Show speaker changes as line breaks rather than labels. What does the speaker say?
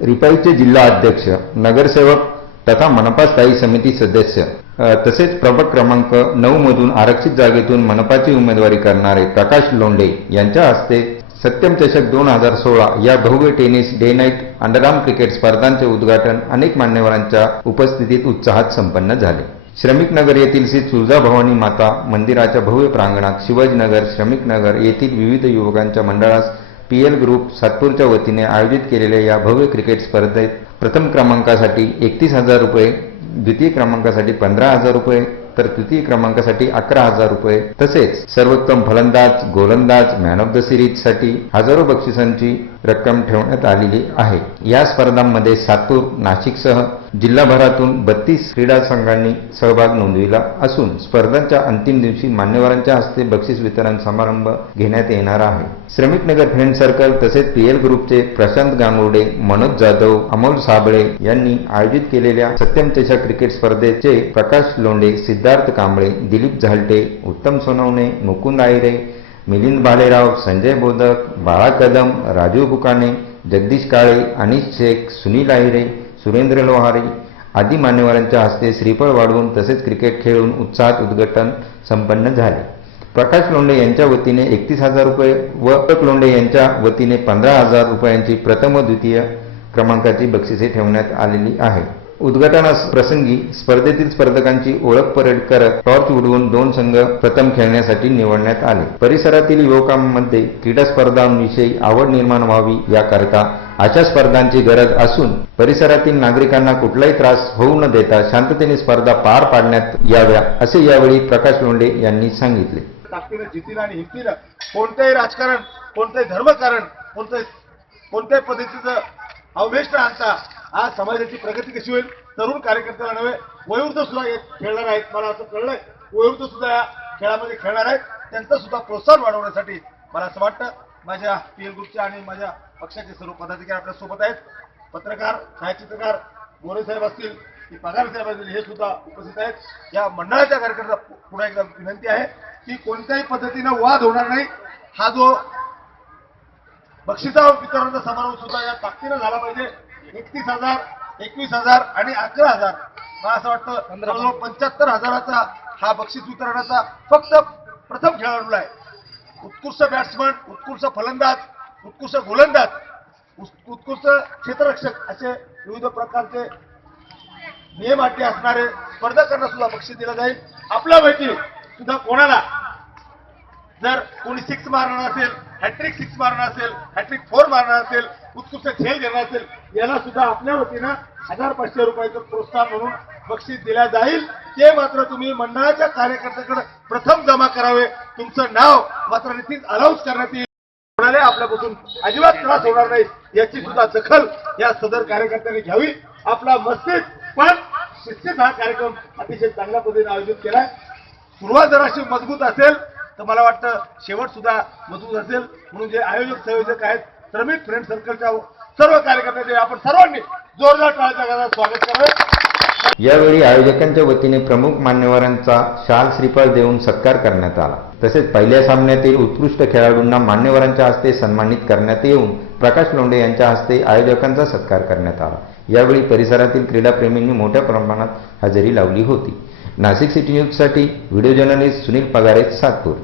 रिपाईचे जिल्हा अध्यक्ष नगरसेवक तथा मनपा स्थायी समिती सदस्य तसेच प्रभाग क्रमांक नऊ मधून आरक्षित जागेतून मनपाची उमेदवारी करणारे प्रकाश लोंढे यांच्या हस्ते सत्यम चषक दोन हजार सोळा या भव्य tennis day night underarm cricket स्पर्धांचे उद्घाटन अनेक मान्यवरांच्या उपस्थितीत उत्साहात संपन्न झाले. श्रमिक नगर येथील श्री तुळजाभवानी माता मंदिराच्या भव्य प्रांगणात शिवाजीनगर श्रमिक नगर येथील विविध युवकांच्या मंडळास पीएल ग्रुप सातपूरच्या वतीने आयोजित केलेल्या या भव्य क्रिकेट स्पर्धेत प्रथम क्रमांकासाठी एकतीस हजार रुपये द्वितीय क्रमांकासाठी पंधरा हजार रुपये तर तृतीय क्रमांकासाठी अकरा हजार रुपये. तसेच सर्वोत्तम फलंदाज गोलंदाज मॅन ऑफ द सिरीजसाठी हजारो बक्षिसांची रक्कम ठेवण्यात आलेली आहे. या स्पर्धांमध्ये सातूर नाशिकसह जिल्हाभरातून बत्तीस क्रीडा संघांनी सहभाग नोंदविला असून स्पर्धांच्या अंतिम दिवशी मान्यवरांच्या हस्ते बक्षीस वितरण समारंभ घेण्यात येणार आहे. श्रमिक नगर फ्रेंड सर्कल तसेच पीएल ग्रुपचे प्रशांत गांगुर्डे मनोज जाधव अमोल साबळे यांनी आयोजित केलेल्या सत्यम चषक क्रिकेट स्पर्धेचे प्रकाश लोंडे सिद्धार्थ कांबळे दिलीप झालटे उत्तम सोनवणे मुकुंद आयरे मिलिंद भालेराव संजय बोदक बाळा कदम राजू बुकाने जगदीश काळे अनिश शेख सुनील आहिरे सुरेंद्र लोहारी आदी मान्यवरांच्या हस्ते श्रीफळ वाढवून तसेच क्रिकेट खेळून उत्साहात उद्घाटन संपन्न झाले. प्रकाश लोंढे यांच्या वतीने एकतीस हजार रुपये व अशोक लोंढे यांच्या वतीने पंधरा हजार रुपयांची प्रथम द्वितीय क्रमांकाची बक्षिसे ठेवण्यात आलेली आहे उद्घाटनास प्रसंगी स्पर्धेतील स्पर्धकांची ओळख परेड करत टॉर्च उडवून दोन संघ प्रथम खेळण्यासाठी निवडण्यात आले. परिसरातील युवकांमध्ये क्रीडा स्पर्धांविषयी आवड निर्माण व्हावी याकरता अशा स्पर्धांची गरज असून परिसरातील नागरिकांना कुठलाही त्रास होऊ न देता शांततेने स्पर्धा पार पाडण्यात याव्या असे यावेळी प्रकाश लोंढे यांनी सांगितले.
ताकदीनं आणि हिमतीनं कोणतंही राजकारण कोणतंही धर्मकारण कोणत्याही कोणत्याही पद्धतीचं अववेश आणता आज समाजाची प्रगती कशी होईल? तरुण कार्यकर्त्याला नव्हे वयोवृद्ध सुद्धा खेळणार आहेत. मला असं कळलंय वयोवृद्ध सुद्धा या खेळामध्ये खेळणार आहेत. त्यांचं सुद्धा प्रोत्साहन वाढवण्यासाठी मला असं वाटतं माझ्या पीएल ग्रुपच्या आणि माझ्या पक्षाचे सर्व पदाधिकारी आपल्यासोबत आहेत. पत्रकार छायाचित्रकार मोरे साहेब असतील की पगार साहेब असतील हे सुद्धा उपस्थित आहेत. या मंडळाच्या कार्यकर्त्याला पुन्हा एकदा विनंती आहे की कोणत्याही पद्धतीनं वाद होणार नाही. हा जो बक्षिसा वितरणाचा समारोह सुद्धा या ताकदीनं झाला पाहिजे. एकतीस हजार एकवीस हजार आणि अकरा हजार. मला असं वाटतं जवळजवळ पंच्याहत्तर हजाराचा हा बक्षीस वितरणाचा फक्त प्रथम खेळाडूला आहे. उत्कृष्ट बॅट्समन उत्कृष्ट फलंदाज उत्कृष्ट गोलंदाज उत्कृष्ट क्षेत्ररक्षक असे विविध प्रकारचे नियम अटी असणारे स्पर्धकांना सुद्धा बक्षीस दिलं जाईल. आपल्यापैकी सुद्धा कोणाला? जर कोणी सिक्स मारणार असेल हॅट्रिक सिक्स मारणार असेल हॅट्रिक फोर मारणार असेल उत्कृष्ट खेळ घेणार असेल याला सुद्धा आपल्या वतीनं हजार पाचशे रुपयाचं प्रोत्साहन म्हणून बक्षीस दिल्या जाईल. ते मात्र तुम्ही मंडळाच्या कार्यकर्त्याकडे प्रथम जमा करावे. तुमचं नाव मात्र निश्चित अनाऊन्स करण्यात येईल. कोणाला आपल्यापासून अजिबात त्रास होणार नाही. याची सुद्धा दखल या सदर कार्यकर्त्यांनी घ्यावी. आपला मस्तिष्क पण शिस्तीत हा कार्यक्रम अतिशय चांगल्या पद्धतीने आयोजित केलाय. सुरुवात जर अशी मजबूत असेल तर मला वाटतं शेवट सुद्धा मजबूत असेल. म्हणून जे आयोजक संयोजक आहेत श्रमिक फ्रेंड सर्कलच्या सर्व कार्यकर्त्यांचे आपण सर्वांनी जोरदार टाळ्याच्या स्वागत करावे.
यावेळी आयोजकांच्या वतीने प्रमुख मान्यवरांचा शाल श्रीफळ देऊन सत्कार करण्यात आला. तसेच पहिल्या सामन्यातील उत्कृष्ट खेळाडूंना मान्यवरांच्या हस्ते सन्मानित करण्यात येऊन प्रकाश लोंढे यांच्या हस्ते आयोजकांचा सत्कार करण्यात आला. यावेळी परिसरातील क्रीडाप्रेमींनी मोठ्या प्रमाणात हजेरी लावली होती. नाशिक सिटी न्यूजसाठी व्हिडिओ जर्नलिस्ट सुनील पगारे सातपूर.